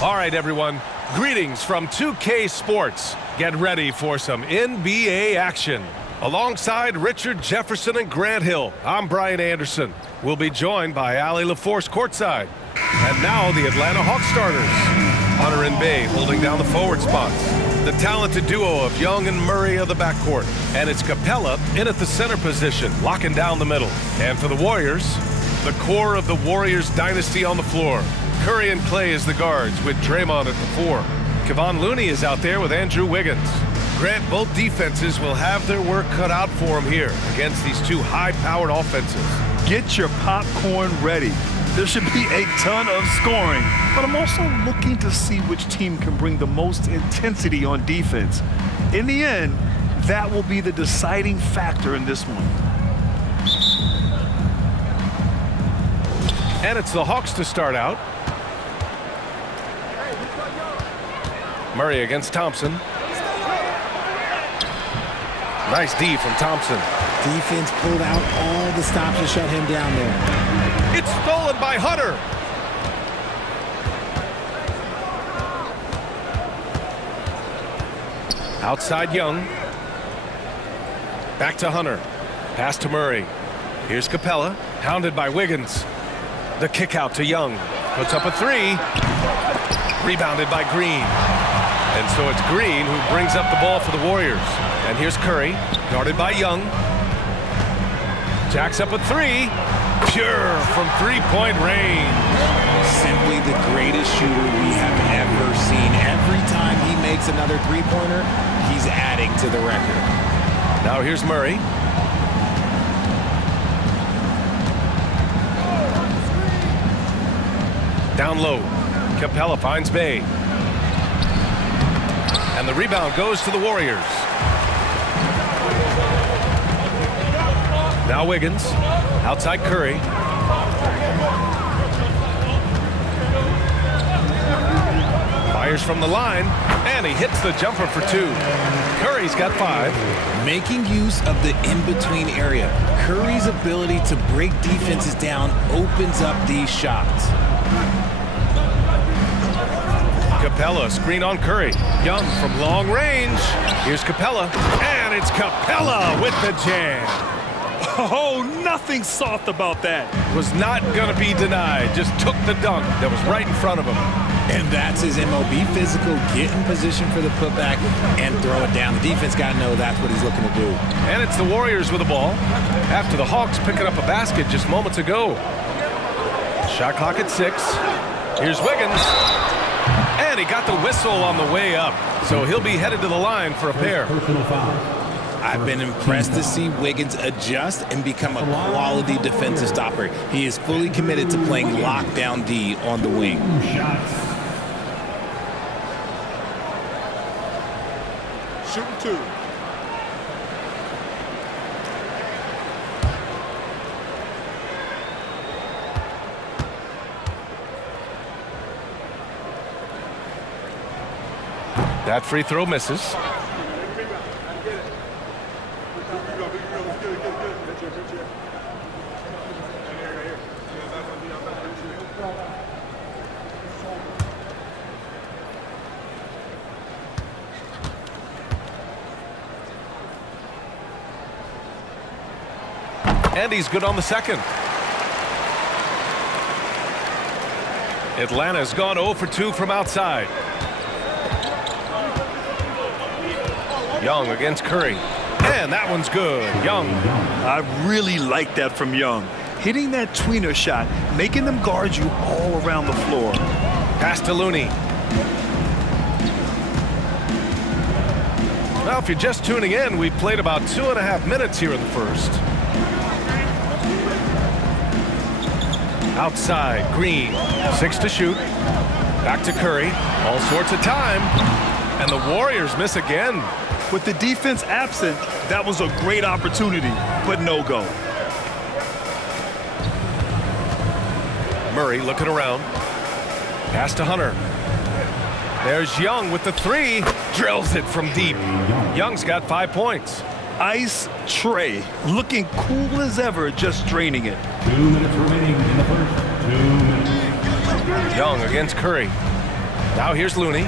All right, everyone. Greetings from 2K Sports. Get ready for some NBA action. Alongside Richard Jefferson and Grant Hill, I'm Brian Anderson. We'll be joined by Allie LaForce courtside. And now the Atlanta Hawks starters. Hunter and Bay holding down the forward spots. The talented duo of Young and Murray of the backcourt. And it's Capella in at the center position, locking down the middle. And for the Warriors, the core of the Warriors dynasty on the floor. Curry and Clay as the guards with Draymond at the 4. Kevon Looney is out there with Andrew Wiggins. Grant, both defenses will have their work cut out for them here against these two high-powered offenses. Get your popcorn ready. There should be a ton of scoring, but I'm also looking to see which team can bring the most intensity on defense. In the end, that will be the deciding factor in this one. And it's the Hawks to start out. Murray against Thompson. Nice D from Thompson. Defense pulled out all the stops to shut him down there. It's stolen by Hunter. Outside Young. Back to Hunter. Pass to Murray. Here's Capella. Hounded by Wiggins. The kick out to Young. Puts up a 3. Rebounded by Green. And so it's Green who brings up the ball for the Warriors. And here's Curry, guarded by Young. Jacks up a 3. Pure from three-point range. Simply the greatest shooter we have ever seen. Every time he makes another three-pointer, he's adding to the record. Now here's Murray. Down low. Capella finds Bay. And the rebound goes to the Warriors. Now Wiggins. Outside Curry. Fires from the line. And he hits the jumper for 2. Curry's got 5. Making use of the in-between area. Curry's ability to break defenses down opens up these shots. Capella, screen on Curry. Young from long range. Here's Capella. And it's Capella with the jam. Oh, nothing soft about that. Was not going to be denied. Just took the dunk that was right in front of him. And that's his MOB physical. Get in position for the putback and throw it down. The defense got to know that's what he's looking to do. And it's the Warriors with the ball. After the Hawks picking up a basket just moments ago. Shot clock at 6. Here's Wiggins. And he got the whistle on the way up. So he'll be headed to the line for a pair. I've been impressed to see Wiggins adjust and become a quality defensive stopper. He is fully committed to playing lockdown D on the wing. Shooting 2. That free throw misses. And he's good on the second. Atlanta's gone 0 for 2 from outside. Young against Curry. And that one's good. Young. I really like that from Young. Hitting that tweener shot, making them guard you all around the floor. Pass to Looney. Well, if you're just tuning in, we've played about 2.5 minutes here in the first. Outside, Green. 6 to shoot. Back to Curry. All sorts of time. And the Warriors miss again. With the defense absent, that was a great opportunity, but no go. Murray looking around. Pass to Hunter. There's Young with the 3. Drills it from deep. Young's got 5 points. Ice tray, looking cool as ever, just draining it. 2 minutes remaining in the first. 2 minutes. Young against Curry. Now here's Looney.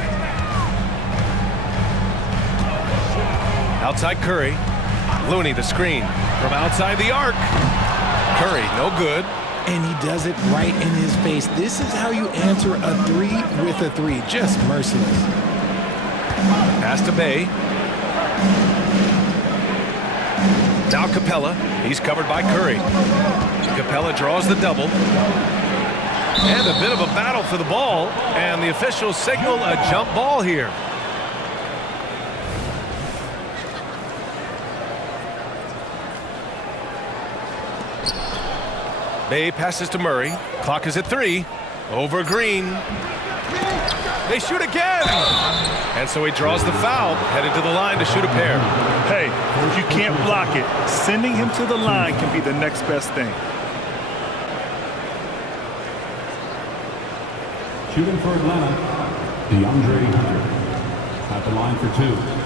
Outside Curry. Looney the screen from outside the arc. Curry, no good. And he does it right in his face. This is how you answer a three with a three. Just merciless. Pass to Bay. Now Capella. He's covered by Curry. Capella draws the double. And a bit of a battle for the ball. And the officials signal a jump ball here. Bay passes to Murray. Clock is at 3. Over Green. They shoot again! And so he draws the foul, headed to the line to shoot a pair. Hey, if you can't block it, sending him to the line can be the next best thing. Shooting for Atlanta, DeAndre Hunter. At the line for 2.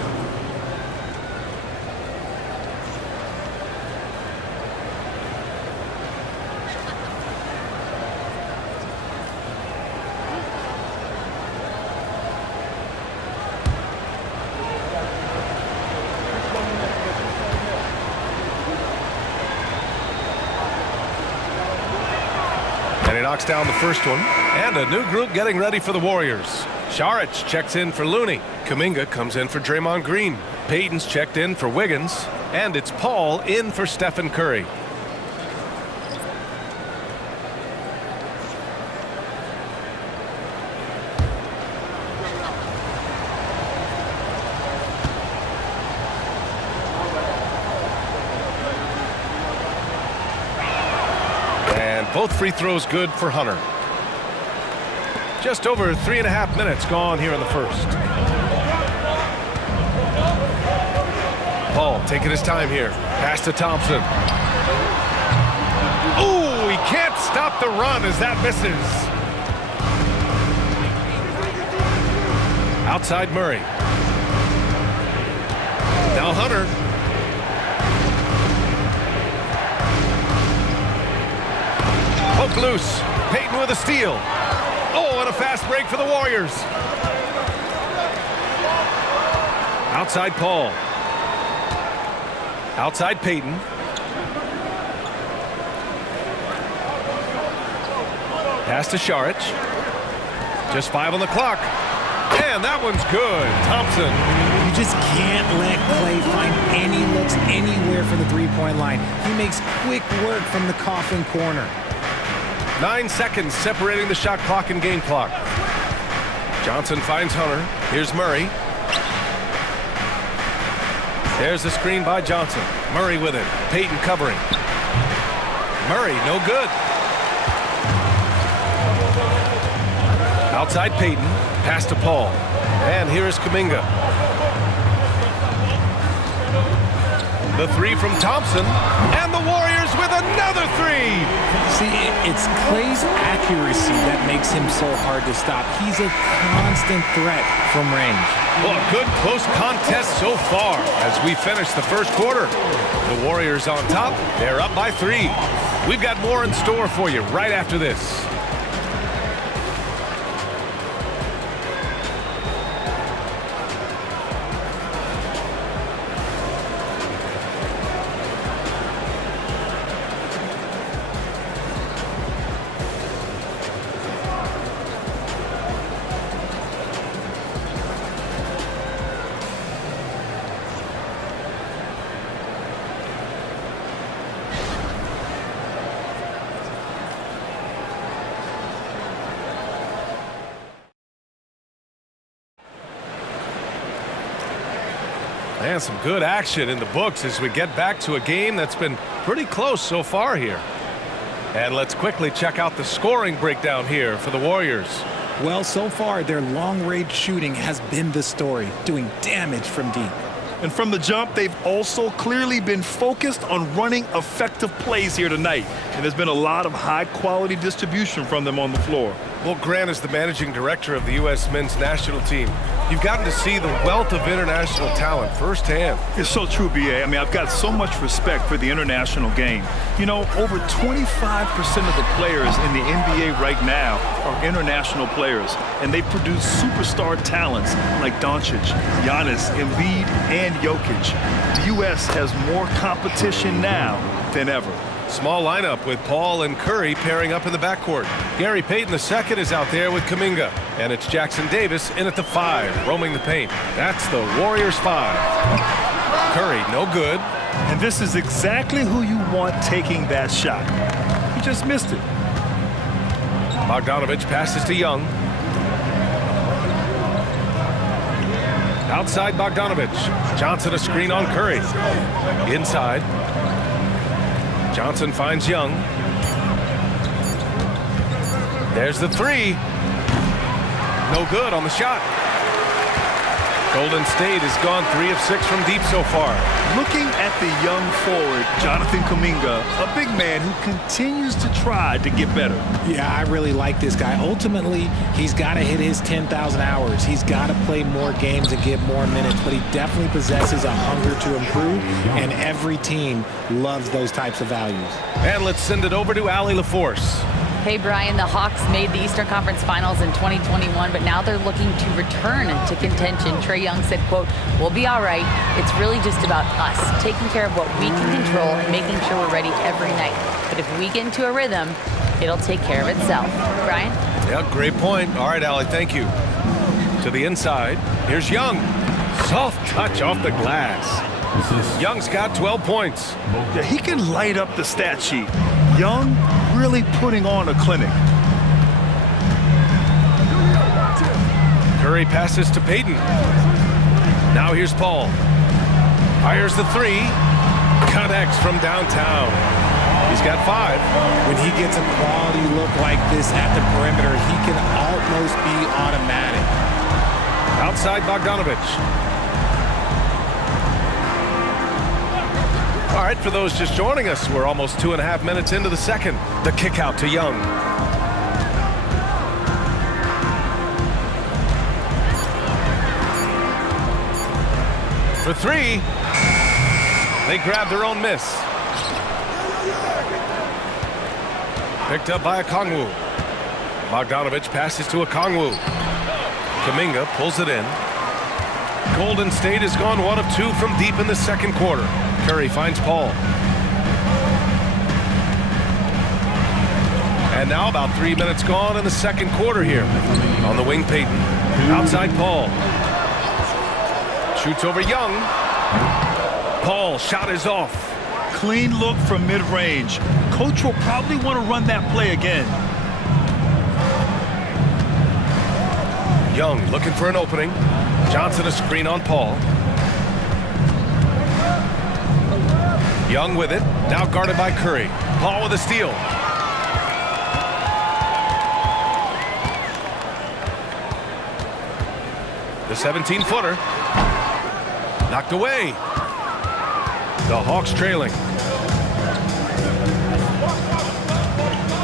And he knocks down the first one. And a new group getting ready for the Warriors. Saric checks in for Looney. Kuminga comes in for Draymond Green. Payton's checked in for Wiggins. And it's Paul in for Stephen Curry. Both free throws good for Hunter. Just over 3.5 minutes gone here in the first. Paul taking his time here. Pass to Thompson. Ooh, he can't stop the run as that misses. Outside Murray. Now Hunter. Poke loose. Payton with a steal. Oh, and a fast break for the Warriors. Outside Paul. Outside Payton. Pass to Saric. Just 5 on the clock. And that one's good. Thompson. You just can't let Clay find any looks anywhere from the three-point line. He makes quick work from the coffin corner. 9 seconds separating the shot clock and game clock. Johnson finds Hunter. Here's Murray. There's the screen by Johnson. Murray with it. Payton covering. Murray, no good. Outside Payton. Pass to Paul. And here is Kuminga. The three from Thompson. And the Warriors with another three. See, it's Clay's accuracy that makes him so hard to stop. He's a constant threat from range. Well, a good close contest so far as we finish the first quarter. The Warriors on top. They're up by 3. We've got more in store for you right after this. And some good action in the books as we get back to a game that's been pretty close so far here. And let's quickly check out the scoring breakdown here for the Warriors. Well, so far, their long-range shooting has been the story, doing damage from deep. And from the jump, they've also clearly been focused on running effective plays here tonight. And there's been a lot of high-quality distribution from them on the floor. Well, Grant is the managing director of the U.S. men's national team. You've gotten to see the wealth of international talent firsthand. It's so true, B.A. I mean, I've got so much respect for the international game. You know, over 25% of the players in the NBA right now are international players, and they produce superstar talents like Doncic, Giannis, Embiid, and Jokic. The U.S. has more competition now than ever. Small lineup with Paul and Curry pairing up in the backcourt. Gary Payton II is out there with Kuminga. And it's Jackson Davis in at the 5, roaming the paint. That's the Warriors 5. Curry, no good. And this is exactly who you want taking that shot. He just missed it. Bogdanovich passes to Young. Outside Bogdanovich. Johnson a screen on Curry. Inside. Johnson finds Young. There's the 3. No good on the shot. Golden State has gone 3 of 6 from deep so far. Looking at the young forward, Jonathan Kuminga, a big man who continues to try to get better. Yeah, I really like this guy. Ultimately, he's got to hit his 10,000 hours. He's got to play more games and get more minutes, but he definitely possesses a hunger to improve, and every team loves those types of values. And let's send it over to Allie LaForce. Hey, Brian, the Hawks made the Eastern Conference Finals in 2021, but now they're looking to return to contention. Trae Young said, quote, "We'll be all right. It's really just about us, taking care of what we can control and making sure we're ready every night. But if we get into a rhythm, it'll take care of itself." Brian? Yeah, great point. All right, Allie, thank you. To the inside, here's Young. Soft touch off the glass. Young's got 12 points. Yeah, he can light up the stat sheet. Young really putting on a clinic. Curry passes to Payton. Now here's Paul. Fires the 3. Connects from downtown. He's got 5. When he gets a quality look like this at the perimeter, he can almost be automatic. Outside Bogdanovich. All right, for those just joining us, we're almost 2.5 minutes into the second. The kick out to Young. For 3. They grab their own miss. Picked up by Okongwu. Bogdanovich passes to Okongwu. Kuminga pulls it in. Golden State has gone 1 of 2 from deep in the second quarter. Curry finds Paul. And now about 3 minutes gone in the second quarter here. On the wing, Payton. Outside Paul. Shoots over Young. Paul, shot is off. Clean look from mid-range. Coach will probably want to run that play again. Young looking for an opening. Johnson a screen on Paul. Young with it. Now guarded by Curry. Paul with a steal. The 17-footer. Knocked away. The Hawks trailing.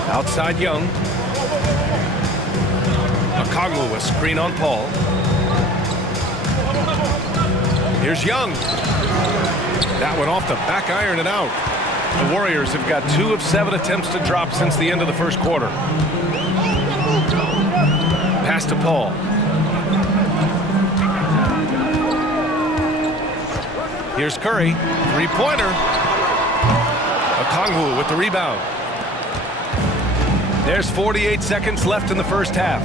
Outside Young. Okongwu, a screen on Paul. Here's Young. That went off the back iron and out. The Warriors have got 2 of 7 attempts to drop since the end of the first quarter. Pass to Paul. Here's Curry. 3-pointer. Okongwu with the rebound. There's 48 seconds left in the first half.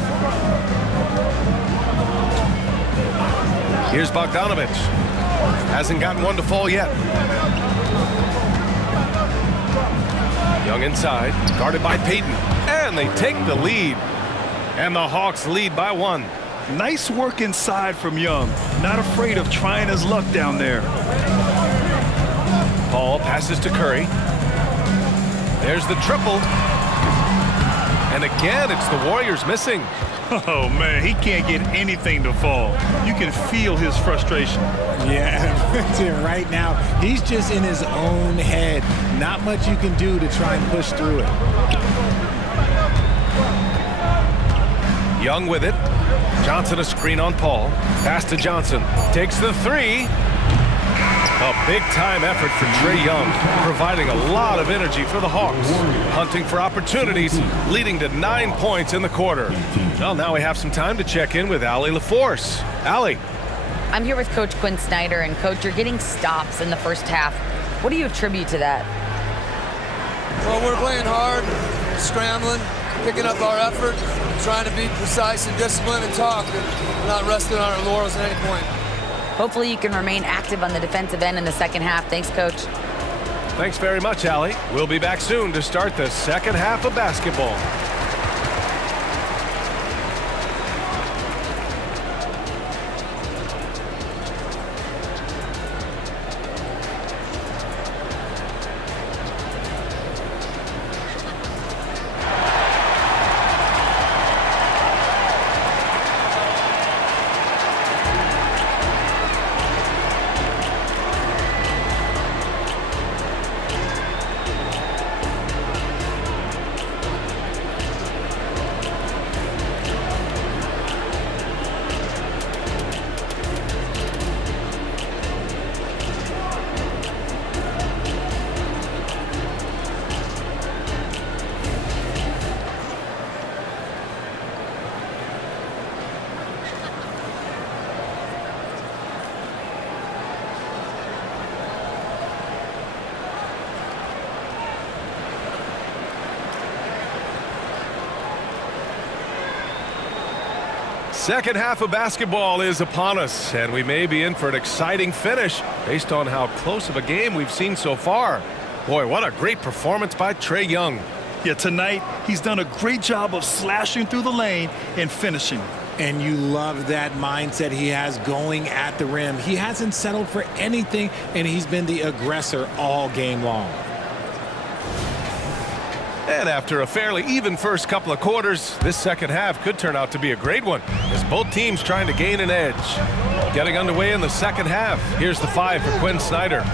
Here's Bogdanovich. Hasn't gotten one to fall yet. Young inside, guarded by Payton. And they take the lead. And the Hawks lead by 1. Nice work inside from Young. Not afraid of trying his luck down there. Paul passes to Curry. There's the triple. And again, it's the Warriors missing. Oh, man, he can't get anything to fall. You can feel his frustration. Yeah, right now, he's just in his own head. Not much you can do to try and push through it. Young with it. Johnson a screen on Paul. Pass to Johnson. Takes the three. A big-time effort for Trae Young, providing a lot of energy for the Hawks. Hunting for opportunities, leading to 9 points in the quarter. Well, now we have some time to check in with Allie LaForce. Allie. I'm here with Coach Quinn Snyder, and Coach, you're getting stops in the first half. What do you attribute to that? Well, we're playing hard, scrambling, picking up our effort, trying to be precise and disciplined and talk, and not resting on our laurels at any point. Hopefully you can remain active on the defensive end in the second half. Thanks, Coach. Thanks very much, Allie. We'll be back soon to start the second half of basketball. Second half of basketball is upon us, and we may be in for an exciting finish based on how close of a game we've seen so far. Boy, what a great performance by Trae Young. Yeah, tonight he's done a great job of slashing through the lane and finishing. And you love that mindset he has going at the rim. He hasn't settled for anything, and he's been the aggressor all game long. And after a fairly even first couple of quarters, this second half could turn out to be a great one, as both teams trying to gain an edge. Getting underway in the second half, here's the five for Quinn Snyder.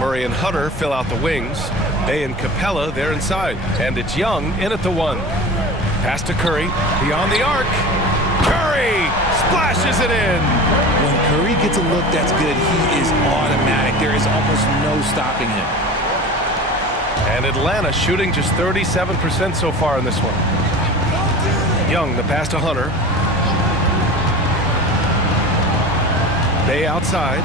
Murray and Hunter fill out the wings. Bey and Capella, they're inside. And it's Young in at the one. Pass to Curry, beyond the arc. Curry splashes it in. When Curry gets a look that's good, he is automatic. There is almost no stopping him. And Atlanta shooting just 37% so far in this one. Young, the pass to Hunter. Bey outside.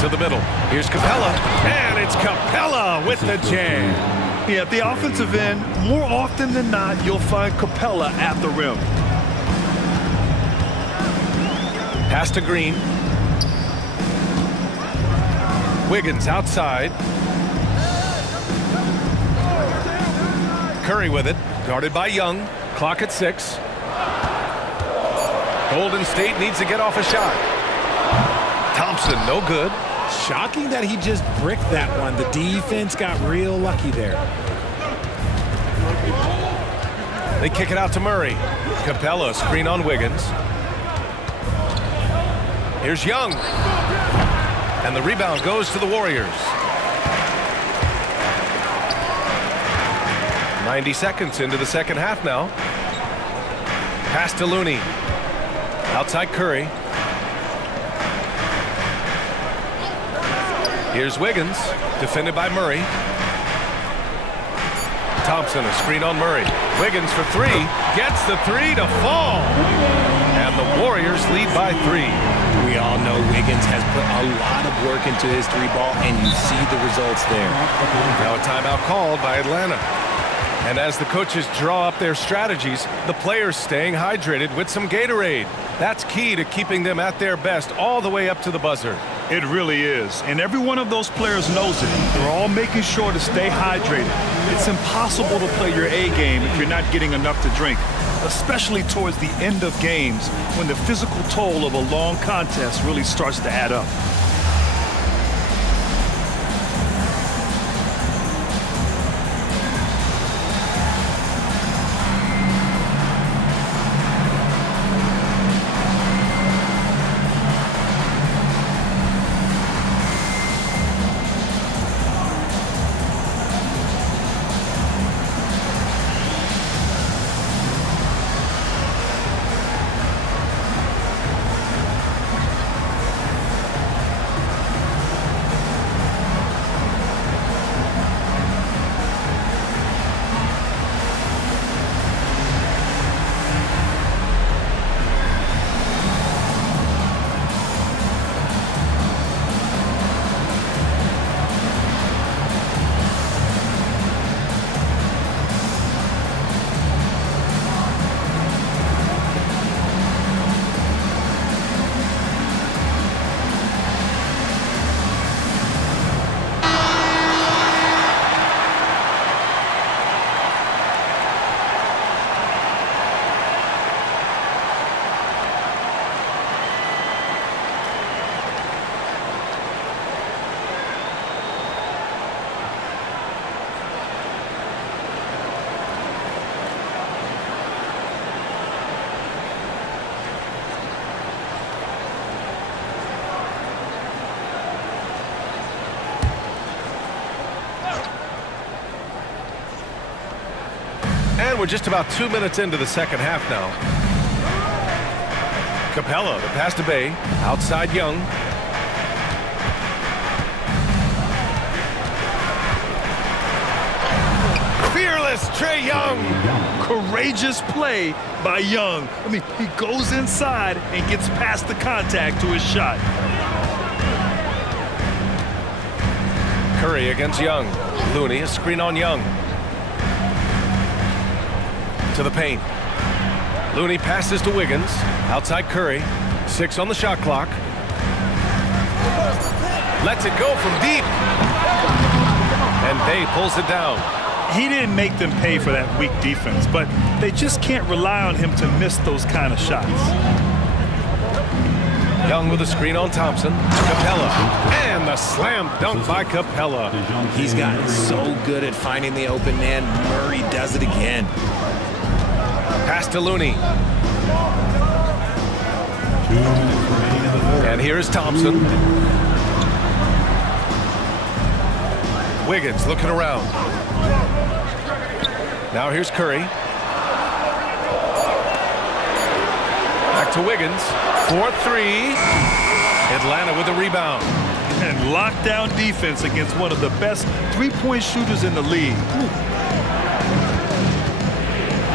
To the middle. Here's Capella. And it's Capella with the jam. Yeah, at the offensive end, more often than not, you'll find Capella at the rim. Pass to Green. Wiggins outside. Curry with it, guarded by Young. Clock at 6. Golden State needs to get off a shot. Thompson, no good. Shocking that he just bricked that one. The defense got real lucky there. They kick it out to Murray. Capella, screen on Wiggins. Here's Young. And the rebound goes to the Warriors. 90 seconds into the second half now. Pass to Looney. Outside Curry. Here's Wiggins, defended by Murray. Thompson, a screen on Murray. Wiggins for three, gets the three to fall. And the Warriors lead by 3. We all know Wiggins has put a lot of work into his three ball, and you see the results there. Now a timeout called by Atlanta. And as the coaches draw up their strategies, the players staying hydrated with some Gatorade. That's key to keeping them at their best all the way up to the buzzer. It really is. And every one of those players knows it. They're all making sure to stay hydrated. It's impossible to play your A game if you're not getting enough to drink, especially towards the end of games when the physical toll of a long contest really starts to add up. And we're just about 2 minutes into the second half now. Capella, the pass to Bay. Outside Young. Fearless Trae Young. Courageous play by Young. I mean, he goes inside and gets past the contact to his shot. Curry against Young. Looney, a screen on Young. To the paint. Looney passes to Wiggins. Outside Curry. 6 on the shot clock. Lets it go from deep. And Bay pulls it down. He didn't make them pay for that weak defense, but they just can't rely on him to miss those kind of shots. Young with a screen on Thompson. Capella. And the slam dunk by Capella. He's gotten so good at finding the open man. Murray does it again. Pass to Looney. And here is Thompson. Wiggins looking around. Now here's Curry. Back to Wiggins. 4-3. Atlanta with the rebound. And lockdown defense against one of the best three-point shooters in the league.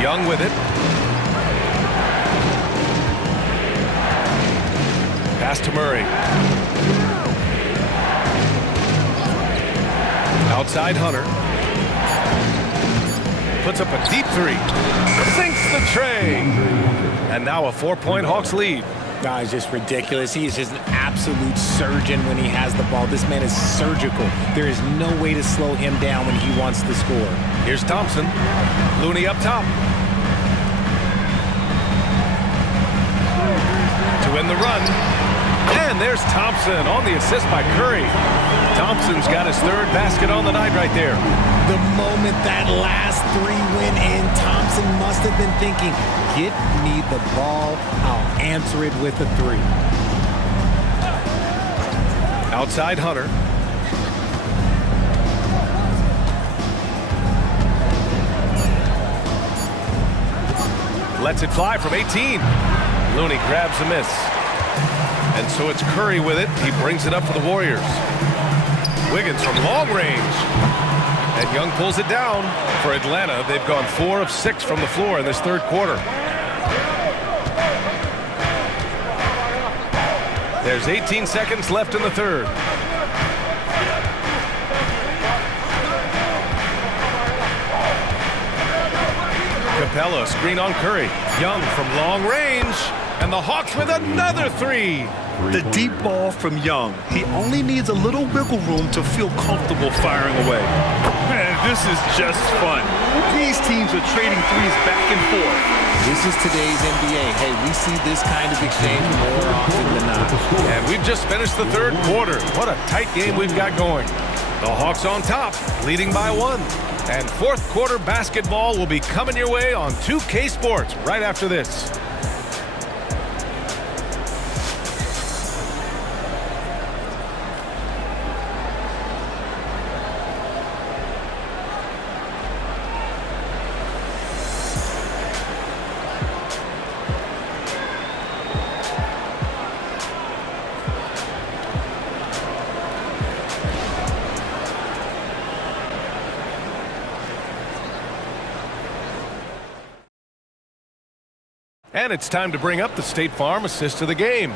Young with it. Pass to Murray. Outside Hunter. Puts up a deep 3. Sinks the tray. And now a 4-point Hawks lead. No, it's just ridiculous. He is just an absolute surgeon when he has the ball. This man is surgical. There is no way to slow him down when he wants to score. Here's Thompson. Looney up top. To win the run. And there's Thompson on the assist by Curry. Thompson's got his 3rd basket on the night right there. The moment that last 3 went in, Thompson must have been thinking, get me the ball, I'll answer it with a 3. Outside Hunter. Lets it fly from 18. Looney grabs a miss. And so it's Curry with it. He brings it up for the Warriors. Wiggins from long range. And Young pulls it down for Atlanta. They've gone 4 of 6 from the floor in this 3rd quarter. There's 18 seconds left in the 3rd. Capella, screen on Curry. Young from long range. And the Hawks with another 3. The deep ball from Young. He only needs a little wiggle room to feel comfortable firing away. Man, this is just fun. These teams are trading threes back and forth. This is today's NBA. Hey, we see this kind of exchange more often than not. And we've just finished the 3rd quarter. What a tight game we've got going. The Hawks on top, leading by 1. And 4th quarter basketball will be coming your way on 2K Sports right after this. And it's time to bring up the State Farm assist of the game.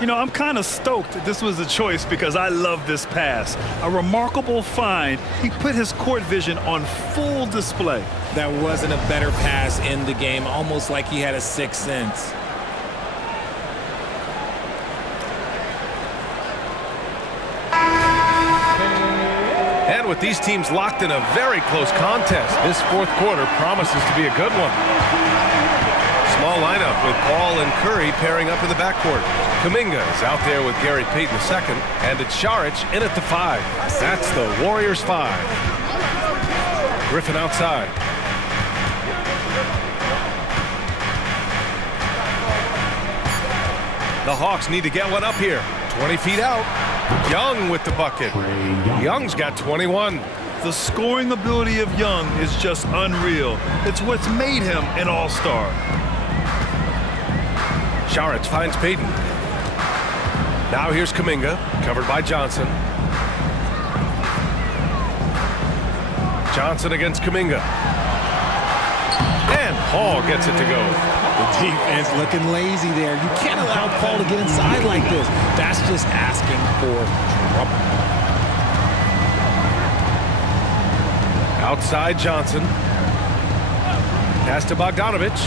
You know, I'm kind of stoked this was a choice because I love this pass. A remarkable find. He put his court vision on full display. That wasn't a better pass in the game, almost like he had a 6th sense. And with these teams locked in a very close contest, this 4th quarter promises to be a good one. Small lineup with Paul and Curry pairing up in the backcourt. Kuminga is out there with Gary Payton II, and it's Šarić in at the 5. That's the Warriors 5. Griffin outside. The Hawks need to get one up here. 20 feet out. Young with the bucket. Young's got 21. The scoring ability of Young is just unreal. It's what's made him an all-star. Saric finds Payton. Now here's Kuminga, covered by Johnson. Johnson against Kuminga. And Paul gets it to go. The defense looking lazy there. You can't allow Paul to get inside like this. That's just asking for trouble. Outside Johnson. Pass to Bogdanovich.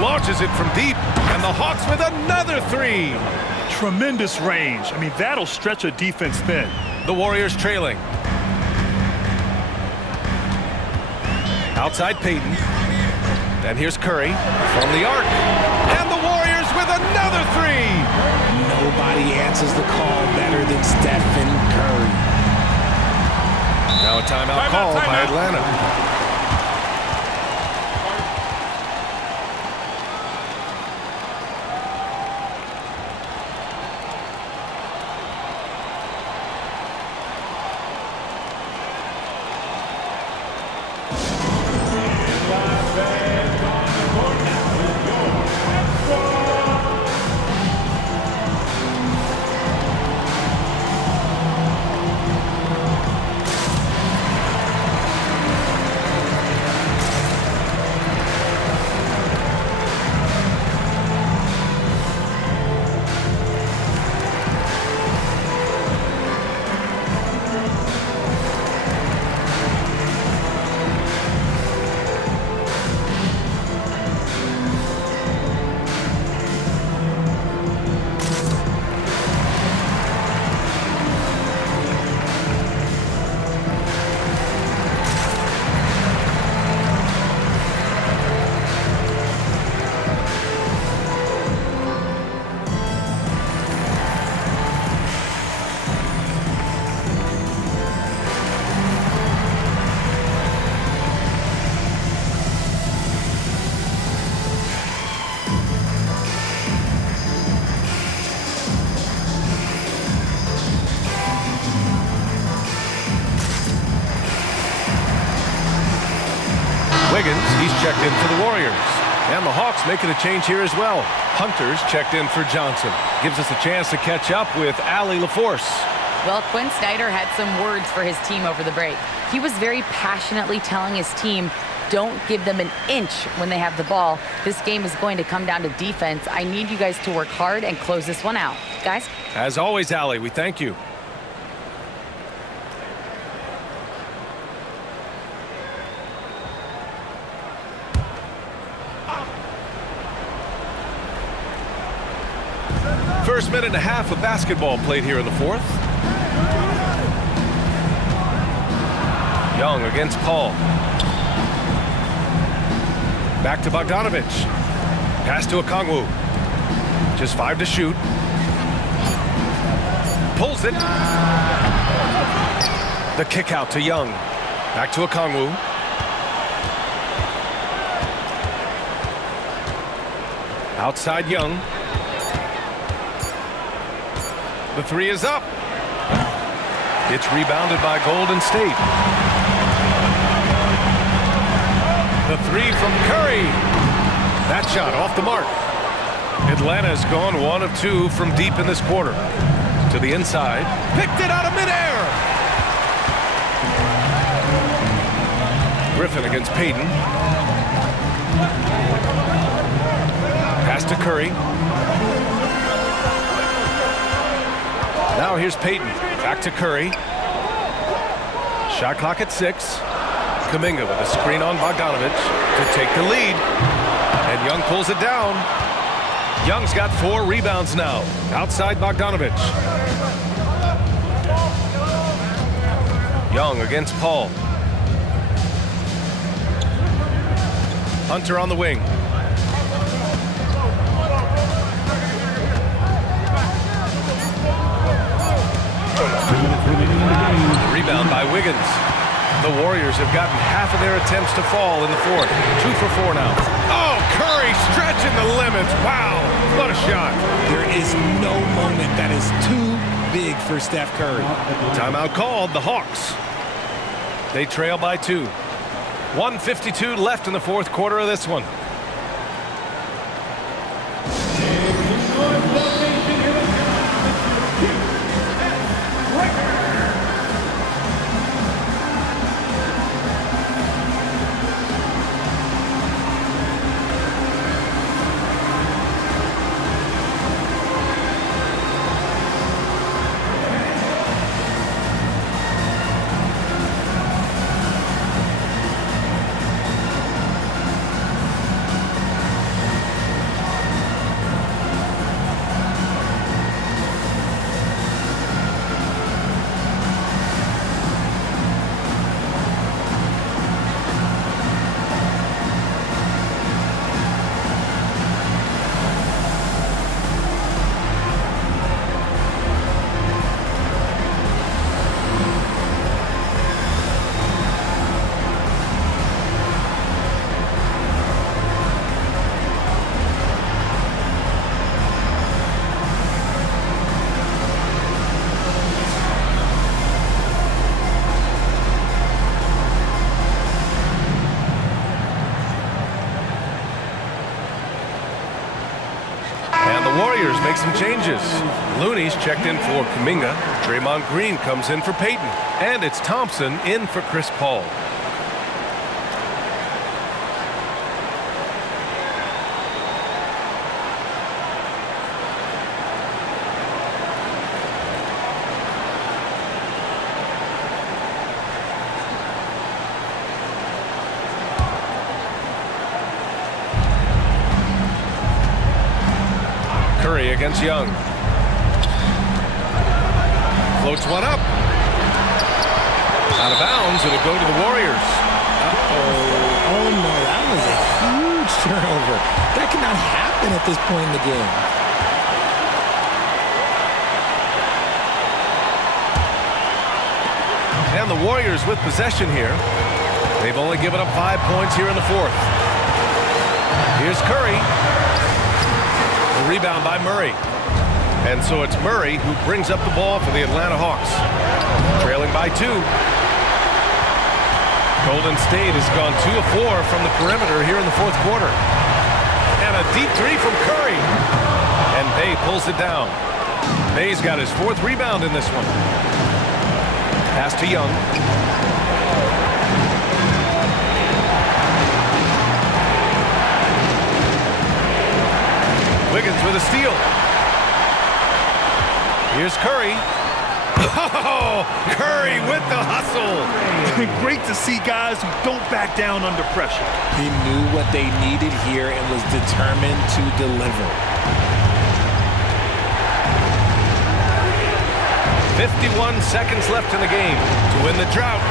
Launches it from deep. And the Hawks with another three. Tremendous range. I mean, that'll stretch a defense thin. The Warriors trailing. Outside Payton. And here's Curry from the arc. And the Warriors with another three. Nobody answers the call better than Stephen Curry. Now a timeout called by Atlanta. Wiggins, he's checked in for the Warriors. And the Hawks making a change here as well. Hunter's checked in for Johnson. Gives us a chance to catch up with Allie LaForce. Well, Quinn Snyder had some words for his team over the break. He was very passionately telling his team, don't give them an inch when they have the ball. This game is going to come down to defense. I need you guys to work hard and close this one out. Guys? As always, Allie, we thank you. First minute and a half of basketball played here in the fourth. Young against Paul. Back to Bogdanovich. Pass to Okongwu. Just 5 to shoot. Pulls it. The kick out to Young. Back to Okongwu. Outside Young. The three is up. It's rebounded by Golden State. The three from Curry. That shot off the mark. Atlanta's gone 1 of 2 from deep in this quarter. To the inside. Picked it out of midair. Griffin against Payton. Pass to Curry. Now here's Payton. Back to Curry. Shot clock at 6. Kuminga with a screen on Bogdanovich to take the lead. And Young pulls it down. Young's got 4 rebounds now. Outside Bogdanovich. Young against Paul. Hunter on the wing. Rebound by Wiggins. The Warriors have gotten half of their attempts to fall in the fourth. 2 for 4 now. Oh, Curry stretching the limits. Wow, what a shot. There is no moment that is too big for Steph Curry. Timeout called, the Hawks. They trail by 2. 1:52 left in the fourth quarter of this one. Warriors make some changes. Looney's checked in for Kuminga. Draymond Green comes in for Payton. And it's Thompson in for Chris Paul. Curry against Young. Floats one up. Out of bounds. It'll go to the Warriors. Oh no, that was a huge turnover. That cannot happen at this point in the game. And the Warriors with possession here. They've only given up 5 points here in the fourth. Here's Curry. The rebound by Murray. And so it's Murray who brings up the ball for the Atlanta Hawks. Trailing by 2. Golden State has gone 2 of 4 from the perimeter here in the fourth quarter. And a deep 3 from Curry. And Bey pulls it down. Bey's got his 4th rebound in this one. Pass to Young. Wiggins with a steal. Here's Curry. Oh, Curry with the hustle. Great to see guys who don't back down under pressure. He knew what they needed here and was determined to deliver. 51 seconds left in the game to win the drought.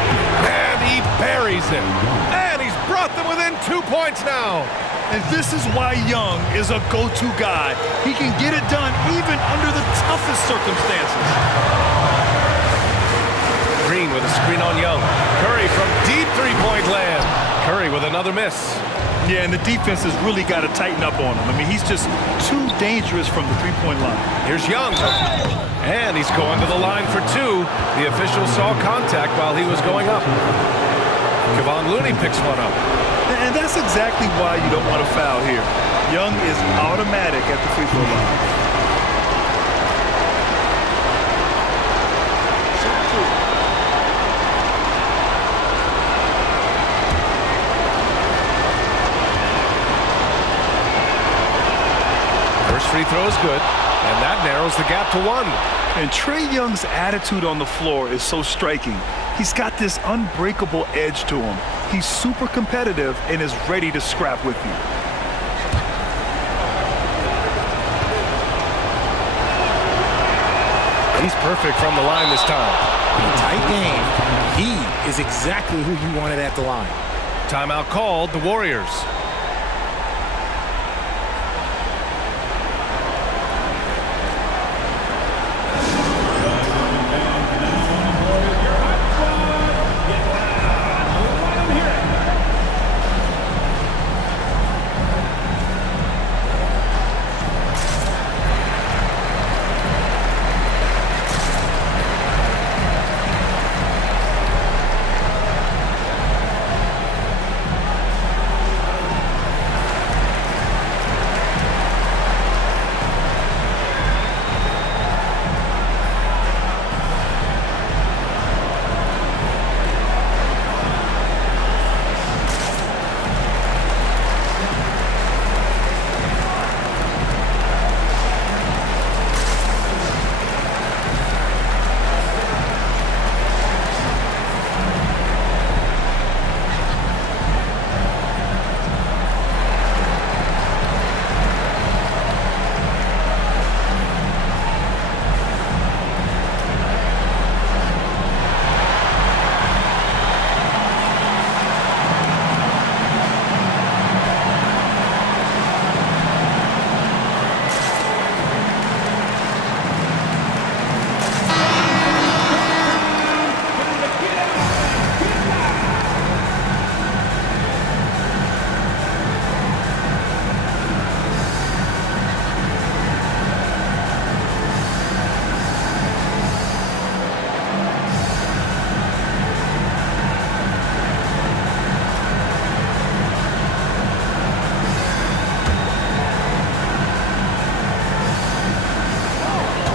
And he buries it. And he's brought them within 2 points now. And this is why Young is a go-to guy. He can get it done even under the toughest circumstances. Green with a screen on Young. Curry from deep three-point land. Curry with another miss. Yeah, and the defense has really got to tighten up on him. I mean, he's just too dangerous from the three-point line. Here's Young. And he's going to the line for 2. The official saw contact while he was going up. Kevon Looney picks one up. And that's exactly why you don't want to foul here. Young is automatic at the free throw line. First free throw is good, and that narrows the gap to 1. And Trae Young's attitude on the floor is so striking. He's got this unbreakable edge to him. He's super competitive and is ready to scrap with you. He's perfect from the line this time. In a tight game, he is exactly who you wanted at the line. Timeout called, the Warriors.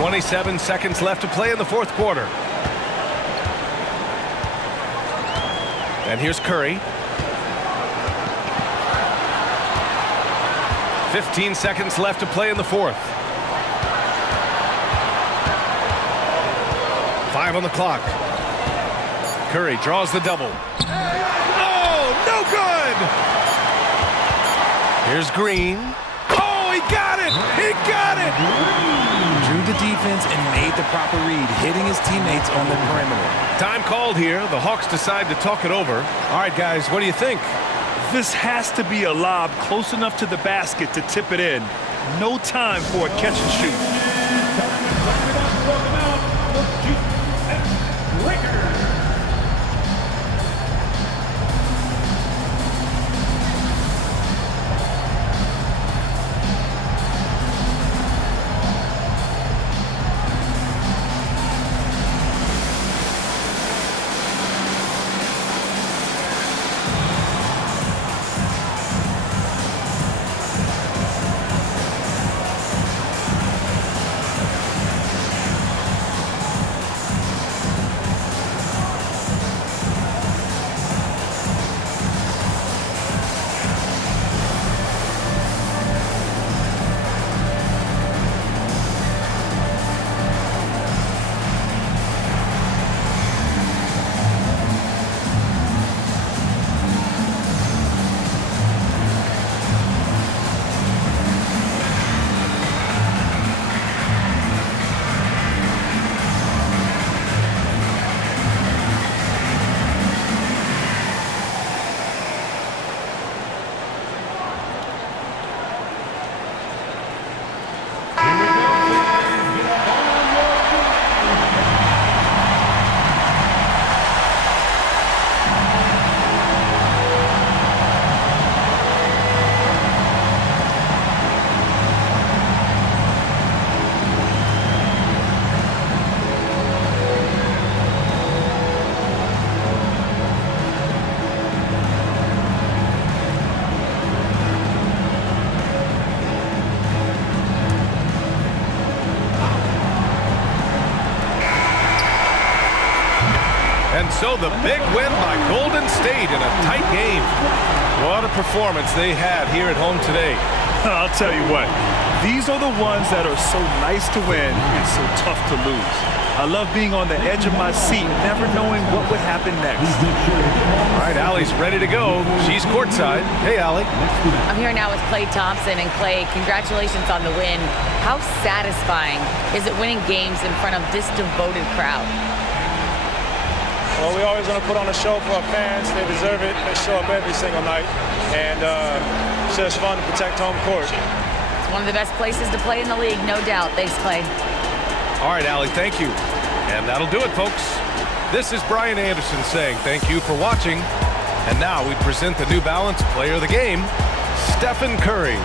27 seconds left to play in the fourth quarter. And here's Curry. 15 seconds left to play in the fourth. 5 on the clock. Curry draws the double. Oh, no good! Here's Green. Oh, he got it! He got it! Drew the defense and made the proper read, hitting his teammates on the perimeter. Time called here. The Hawks decide to talk it over. All right, guys, what do you think? This has to be a lob close enough to the basket to tip it in. No time for a catch and shoot. And so the big win by Golden State in a tight game. What a performance they had here at home today. I'll tell you what, these are the ones that are so nice to win and so tough to lose. I love being on the edge of my seat, never knowing what would happen next. All right, Allie's ready to go. She's courtside. Hey, Allie. I'm here now with Klay Thompson. And Klay, congratulations on the win. How satisfying is it winning games in front of this devoted crowd? Well, we always want to put on a show for our fans. They deserve it. They show up every single night. And it's just fun to protect home court. It's one of the best places to play in the league, no doubt. Thanks, Klay. All right, Allie, thank you. And that'll do it, folks. This is Brian Anderson saying thank you for watching. And now we present the New Balance Player of the Game, Stephen Curry.